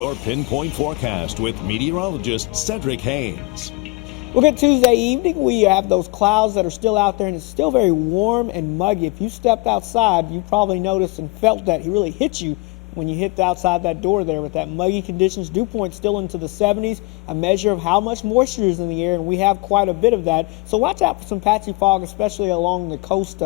Your pinpoint forecast with meteorologist Cedric Haynes. We'll get Tuesday evening. We have those clouds that are still out there, and it's still very warm and muggy. If you stepped outside, you probably noticed and felt that he really hit you when you hit outside that door there with that muggy conditions. Dew point still into the 70s, a measure of how much moisture is in the air, and we have quite a bit of that. So watch out for some patchy fog, especially along the coast.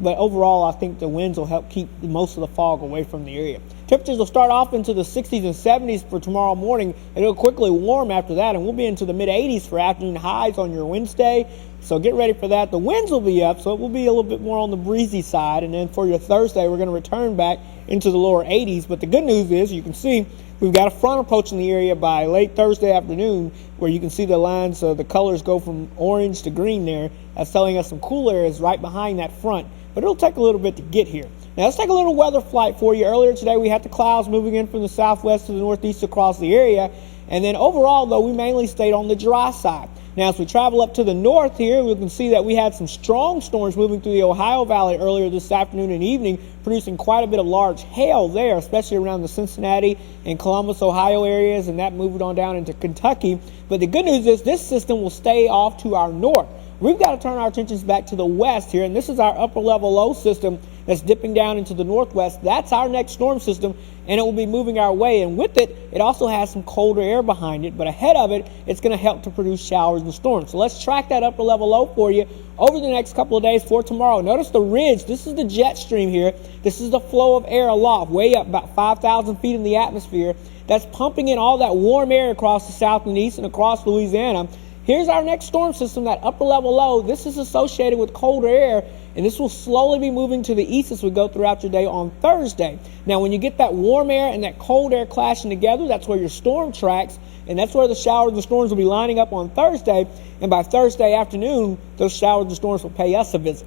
But overall, I think the winds will help keep most of the fog away from the area. Temperatures will start off into the 60s and 70s for tomorrow morning. It'll quickly warm after that, and we'll be into the mid-80s for afternoon highs on your Wednesday. So get ready for that. The winds will be up, so it will be a little bit more on the breezy side. And then for your Thursday, we're going to return back into the lower 80s. But the good news is, you can see we've got a front approaching the area by late Thursday afternoon, where you can see the lines, the colors go from orange to green there. That's telling us some cool areas right behind that front. But it'll take a little bit to get here. Now let's take a little weather flight for you. Earlier today we had the clouds moving in from the southwest to the northeast across the area. And then overall, though, we mainly stayed on the dry side. Now as we travel up to the north here, we can see that we had some strong storms moving through the Ohio Valley earlier this afternoon and evening, producing quite a bit of large hail there, especially around the Cincinnati and Columbus, Ohio areas, and that moved on down into Kentucky. But the good news is this system will stay off to our north. We've got to turn our attentions back to the west here, and this is our upper level low system that's dipping down into the northwest. That's our next storm system, and it will be moving our way. And with it, it also has some colder air behind it, but ahead of it, it's going to help to produce showers and storms. So let's track that upper level low for you over the next couple of days for tomorrow. Notice the ridge. This is the jet stream here. This is the flow of air aloft, way up about 5,000 feet in the atmosphere. That's pumping in all that warm air across the south and east and across Louisiana. Here's our next storm system, that upper level low. This is associated with colder air, and this will slowly be moving to the east as we go throughout your day on Thursday. Now, when you get that warm air and that cold air clashing together, that's where your storm tracks, and that's where the showers and storms will be lining up on Thursday. And by Thursday afternoon, those showers and storms will pay us a visit.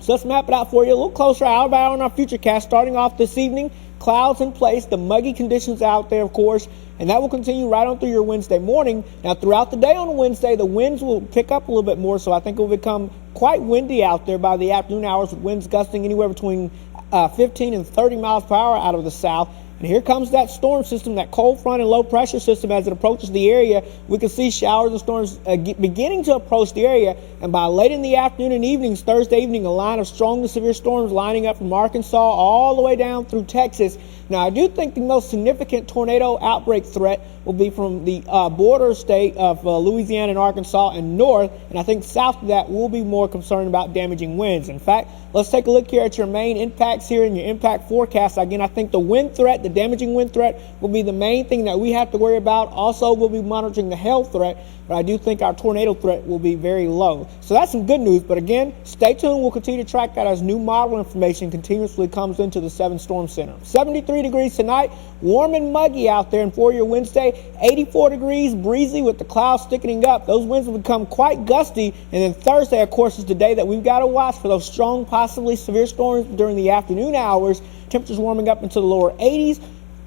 So let's map it out for you a little closer, hour by hour on our futurecast. Starting off this evening, clouds in place, the muggy conditions out there, of course, and that will continue right on through your Wednesday morning. Now, throughout the day on Wednesday, the winds will pick up a little bit more, so I think it will become quite windy out there by the afternoon hours, with winds gusting anywhere between 15 and 30 miles per hour out of the south. And here comes that storm system, that cold front and low pressure system. As it approaches the area, we can see showers and storms beginning to approach the area. And by late in the afternoon and evenings, Thursday evening, a line of strong to severe storms lining up from Arkansas all the way down through Texas. Now, I do think the most significant tornado outbreak threat will be from the border state of Louisiana and Arkansas and north. And I think south of that, we'll be more concerned about damaging winds. In fact, let's take a look here at your main impacts here in your impact forecast. Again, I think the wind threat, the damaging wind threat, will be the main thing that we have to worry about. Also, we'll be monitoring the hail threat, but I do think our tornado threat will be very low. So that's some good news. But again, stay tuned. We'll continue to track that as new model information continuously comes into the 7 Storm Center. 73 degrees tonight, warm and muggy out there. And for your Wednesday, 84 degrees, breezy with the clouds thickening up. Those winds will become quite gusty. And then Thursday, of course, is the day that we've got to watch for those strong, possibly severe storms during the afternoon hours. Temperatures warming up into the lower 80s.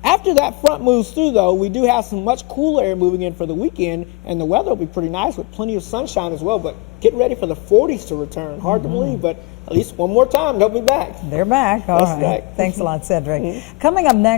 After that front moves through, though, we do have some much cooler air moving in for the weekend, and the weather will be pretty nice with plenty of sunshine as well. But get ready for the 40s to return. Hard to believe, but at least one more time, they'll be back. They're back. All right. Thanks a lot, Cedric. Coming up next.